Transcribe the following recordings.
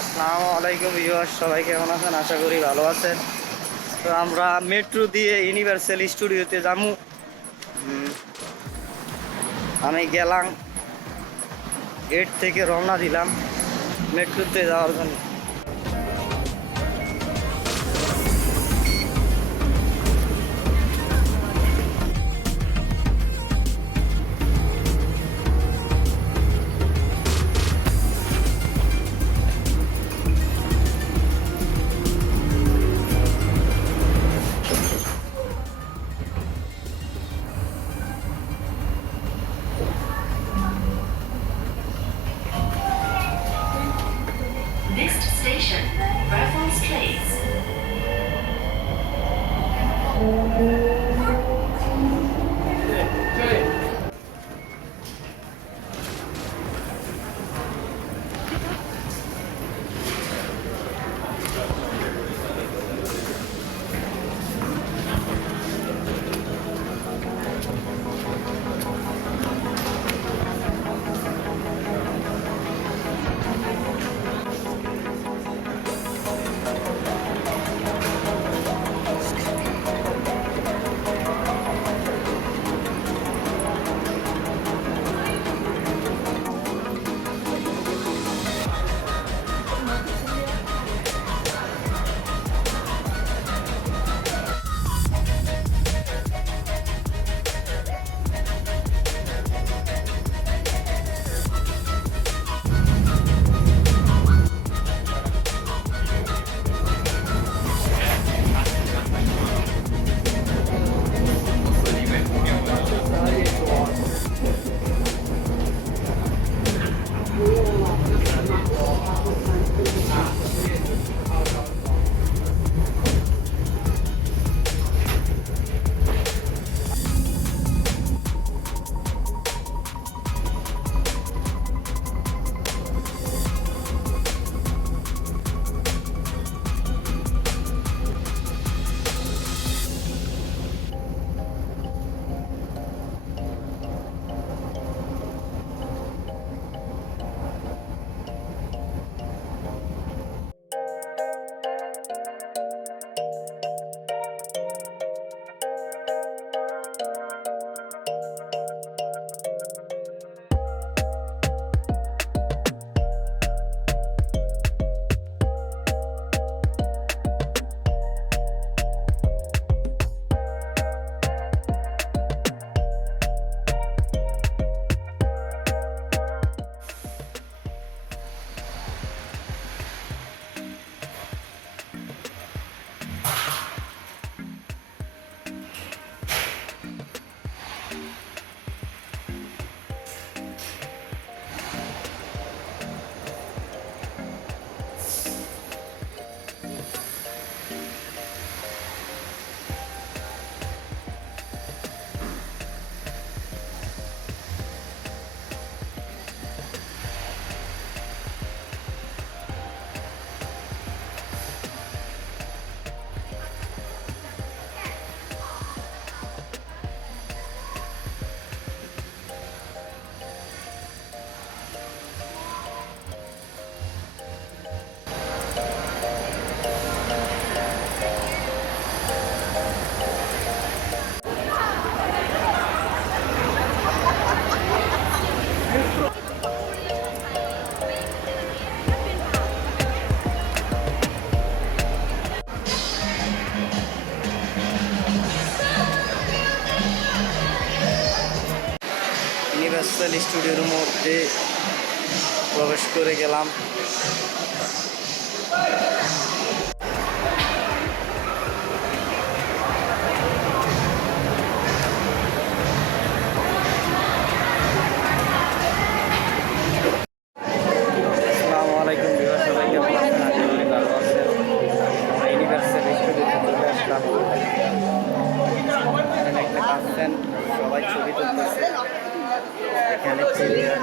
আসসালামু আলাইকুম ভিউয়ার্স, সবাই কেমন আছেন? আশা করি ভালো আছেন। তো আমরা মেট্রো দিয়ে ইউনিভার্সাল স্টুডিওতে যাবো। আমি গেলাম, গেট থেকে রওনা দিলাম মেট্রোতে যাওয়ার জন্য। Next station, Raffles Place. Universal স্টুডিওর মধ্যে প্রবেশ করে গেলাম। আসসালামু আলাইকুম ভিউয়ার্স, সবাই কেমন আছেন? আশা করি ভালো আছেন। আমরা ইউনিভার্সাল স্টুডিওতে চলে আসলাম। এখানে দেখতে পাচ্ছেন সবাই ছবি তুলতেছে। এখানে চেয়ার,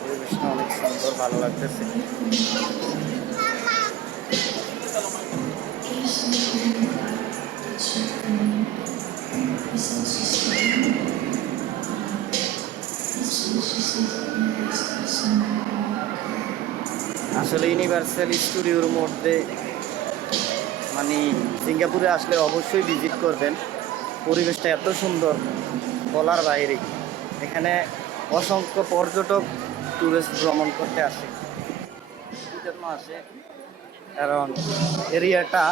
পরিবেশটা অনেক সুন্দর, ভালো লাগতেছে। আসলে ইউনিভার্সাল স্টুডিওর মধ্যে মানে সিঙ্গাপুরে আসলে অবশ্যই ভিজিট করবেন। পরিবেশটা এত সুন্দর বলার বাইরে। এখানে অসংখ্য পর্যটক টুরিস্ট ভ্রমণ করতে আসে। কি জন্য আসে? কারণ এরিয়াটা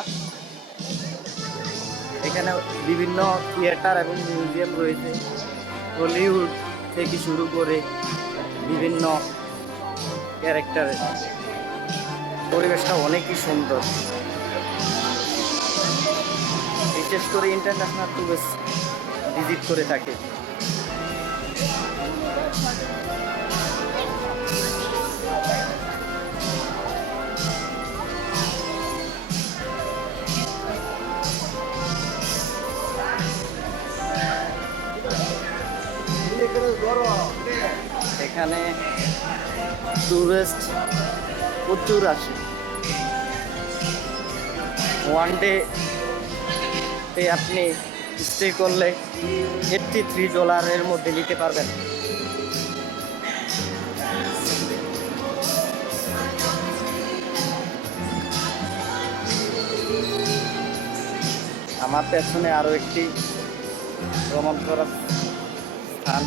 এখানে বিভিন্ন থিয়েটার এবং মিউজিয়াম রয়েছে। হলিউড থেকে শুরু করে বিভিন্ন ক্যারেক্টারের পরিবেশটা অনেকই সুন্দর। বিশেষ করে ইন্টারন্যাশনাল টুরিস্ট ভিজিট করে থাকে। এখানে টুরিস্ট প্রচুর আসে। ওয়ান ডে আপনি স্টে করলে $83 মধ্যে নিতে পারবেন। আমার পেছনে আরো একটি ভ্রমণ করার স্থান,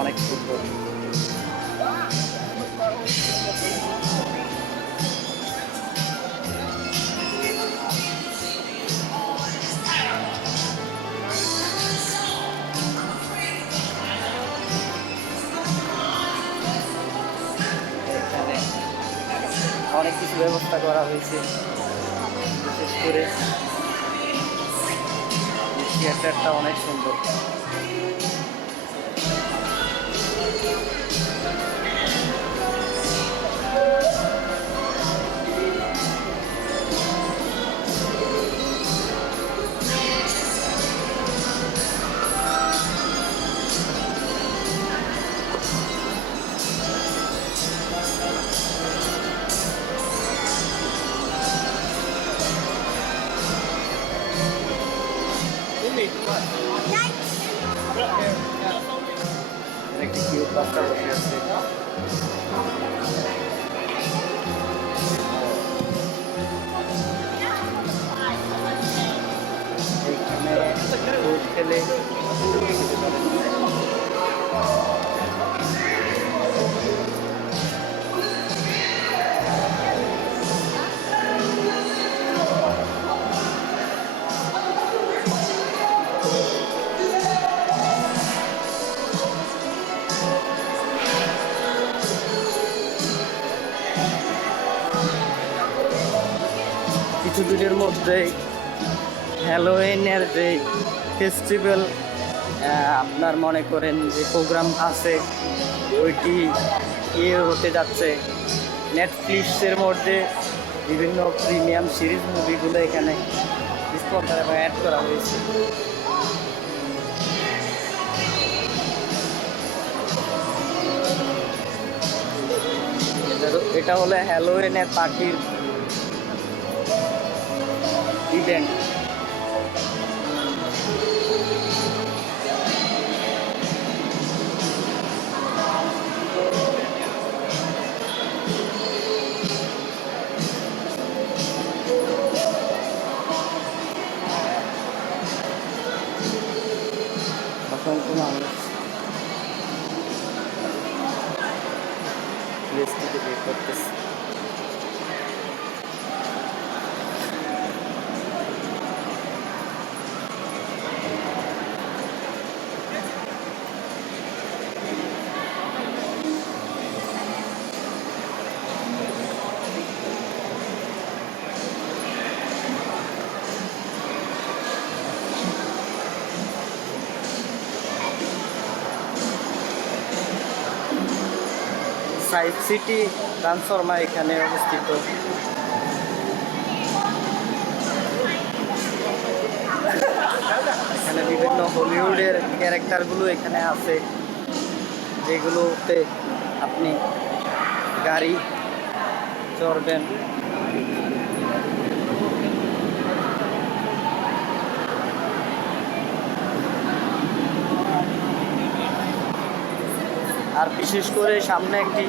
অনেক সুন্দর। এখানে অনেক কিছু ব্যবস্থা করা হয়েছে, বিশেষ করে থিয়েটারটা অনেক সুন্দর। একটি কিউট বাচ্চা বসে আছে। এইখানে ফুড খেলে খেতে পারেন। কিছু দিনের মধ্যেই হ্যালোউইনের যে ফেস্টিভ্যাল আপনার মনে করেন যে প্রোগ্রাম আছে ওইটি হতে যাচ্ছে। নেটফ্লিক্সের মধ্যে বিভিন্ন প্রিমিয়াম সিরিজ মুভিগুলো এখানে স্পন্সর এবং অ্যাড করা হয়েছে। এটা হলো হ্যালোউইনের পার্টির ইভেন্ট। অসংখ্য মানুষ প্লেসটিতে বের করতেছে। সাইড সিটি ট্রান্সফর্মার এখানে অবস্থিত। এখানে বিভিন্ন হলিউডের ক্যারেক্টারগুলো এখানে আছে, যেগুলোতে আপনি গাড়ি চড়বেন। আর বিশেষ করে সামনে একটি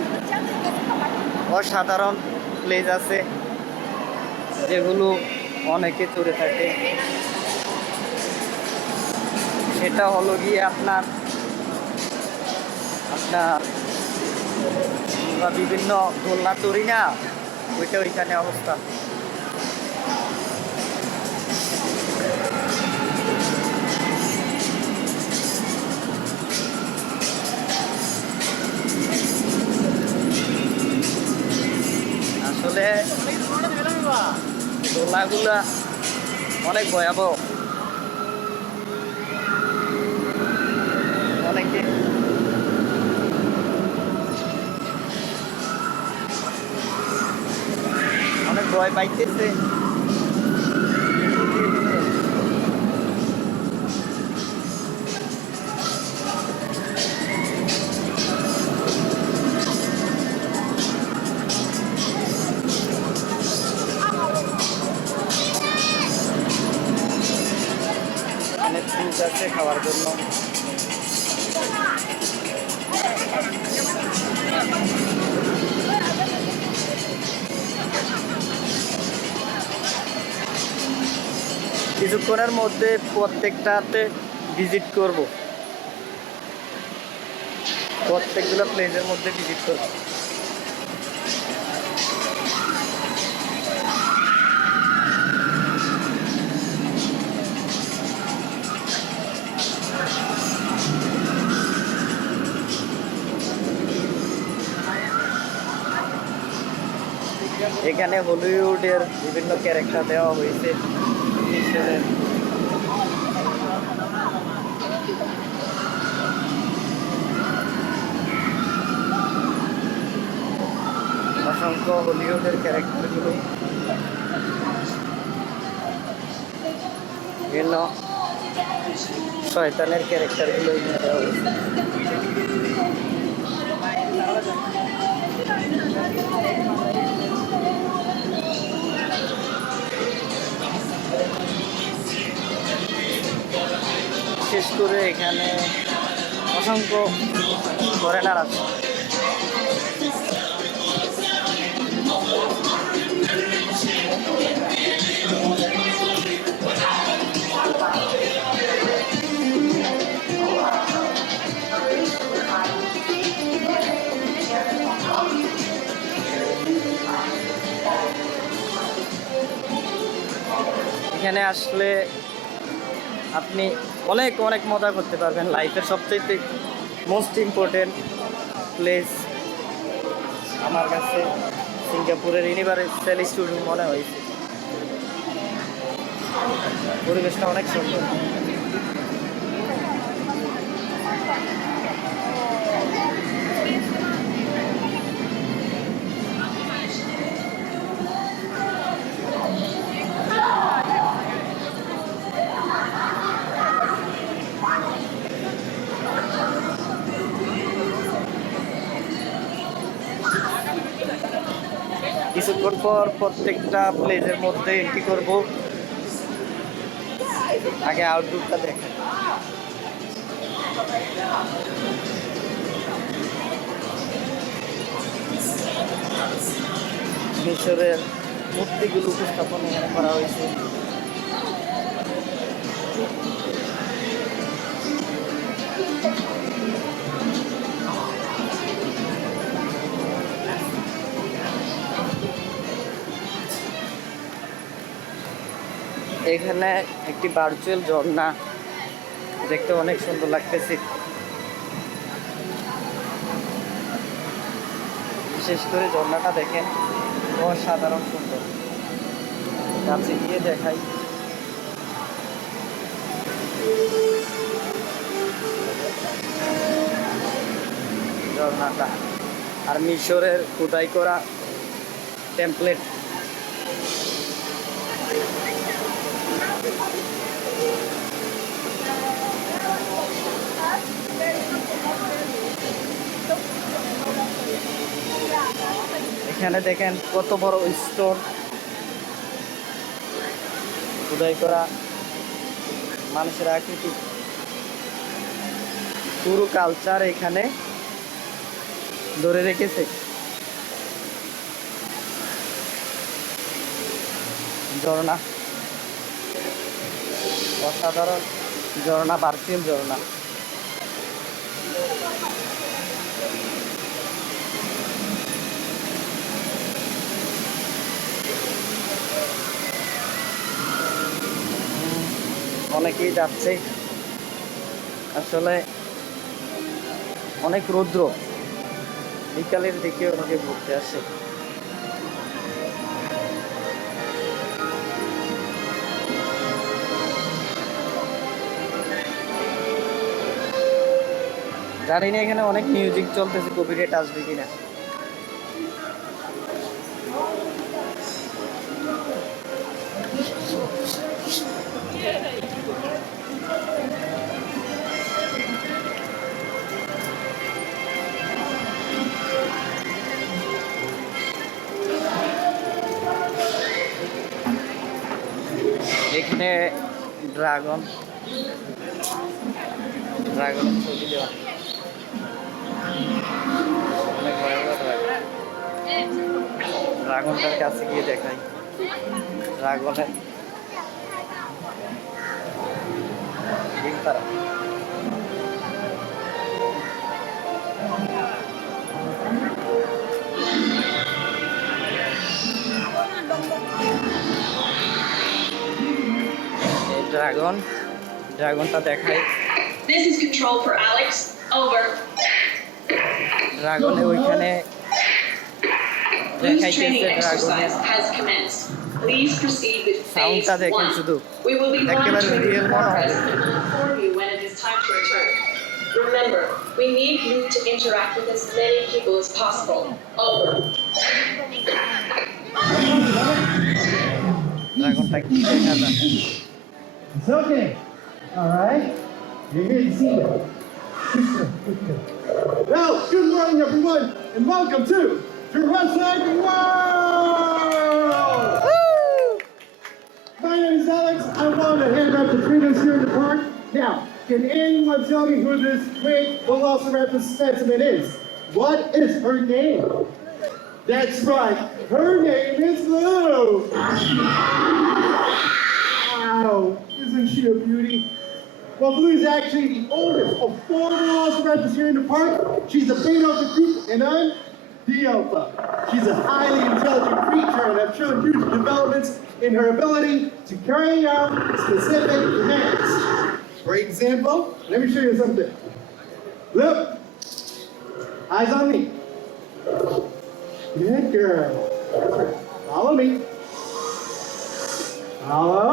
অসাধারণ প্লেস আছে যেগুলো অনেকে চড়ে থাকে, সেটা হলো গিয়ে আপনার আপনার আমরা বিভিন্ন দোলনা চড়ি না, ওইটা ওইখানে অবস্থা। আসলে দোলনাগুলা অনেক ভয়াবহ, অনেকে অনেক ভয় পাইতেছে। অনেক ফ্রুট আছে খাওয়ার জন্য। কিছুক্ষণের মধ্যে প্রত্যেকটাতে ভিজিট করব, প্রত্যেকগুলো প্লেসের মধ্যে ভিজিট করব। এখানে হলিউডের বিভিন্ন ক্যারেক্টার দেওয়া হয়েছে মিশরের। অসংখ্য হলিউডের ক্যারেক্টারগুলো, বিভিন্ন শয়তানের ক্যারেক্টারগুলো এখানে দেওয়া হয়েছে। বিশেষ করে এখানে অসংখ্য ফরেনার আছে। এখানে আসলে আপনি অনেক অনেক মজা করতে পারবেন। লাইফের সবচেয়ে মোস্ট ইম্পর্টেন্ট প্লেস আমার কাছে সিঙ্গাপুরের ইউনিভার্সাল স্টুডিও মনে হয়েছে। পরিবেশটা অনেক সুন্দর। কিছুক্ষণ পর প্রত্যেকটা প্লেসের মধ্যে এন্ট্রি করব। আগে আউটডোরটা দেখেন। মিশরের মূর্তিগুলো উপস্থাপন এখানে করা হয়েছে। এখানে একটি ভার্চুয়াল ঝর্ণা, দেখতে অনেক সুন্দর লাগতেছে। বিশেষ করে ঝর্ণাটা দেখেন, অসাধারণ সুন্দর। কাছে গিয়ে দেখাই। ঝর্ণাটা আর মিশরের খোদাই করা টেমপ্লেট। এখানে দেখেন কত বড় স্টোন, খোদাই করা মানুষের আকৃতি, পুরো কালচার এখানে ধরে রেখেছে। ঝর্ণা, অসাধারণ ঝর্ণা, ভার্চুয়াল ঝর্ণা। অনেকেই যাচ্ছে, আসলে অনেক রৌদ্র, বিকালের দিকে অনেকে ঘুরতে আসে। জানি না এখানে অনেক মিউজিক চলতেছে, কপিরাইট আসবে কিনা। এখানে ড্রাগন, ড্রাগনের ছবি দেওয়া, অনেক ভয়াবহ ড্রাগন। ড্রাগনটার কাছে গিয়ে দেখাই, ড্রাগনের ডিম পাড়া। এই ড্রাগন, ড্রাগনটা দেখাই। This is control for Alex. Over. ড্রাগনে ওইখানে Blues দেখাইতেছে training ড্রাগনের exercise has commenced. Please proceed with phase সাউন্ডটা দেখেন 1. শুধু, We will be একেবারে monitoring রিয়েল your মনে হয়। progress and will inform you when it is time to return. Remember, we need you to interact with as many people as possible. Over. ড্রাগনটা কি দেখা যায়? It's okay. All right. You're here to see me. Well, good morning, everyone, and welcome to Jurassic World! My name is Alex. I want to hand out the treatments here in the park. Now, can anyone tell me who this great Velociraptor specimen is? What is her name? That's right. Her name is Lou. Wow, isn't she a beauty? Well, Blue is actually the oldest of 4 velociraptors here in the park. She's the beta of the group, and I'm the alpha. She's a highly intelligent creature, and I've shown huge developments in her ability to carry out specific commands. For example, let me show you something. Look, eyes on me. Good girl. Follow me. Follow.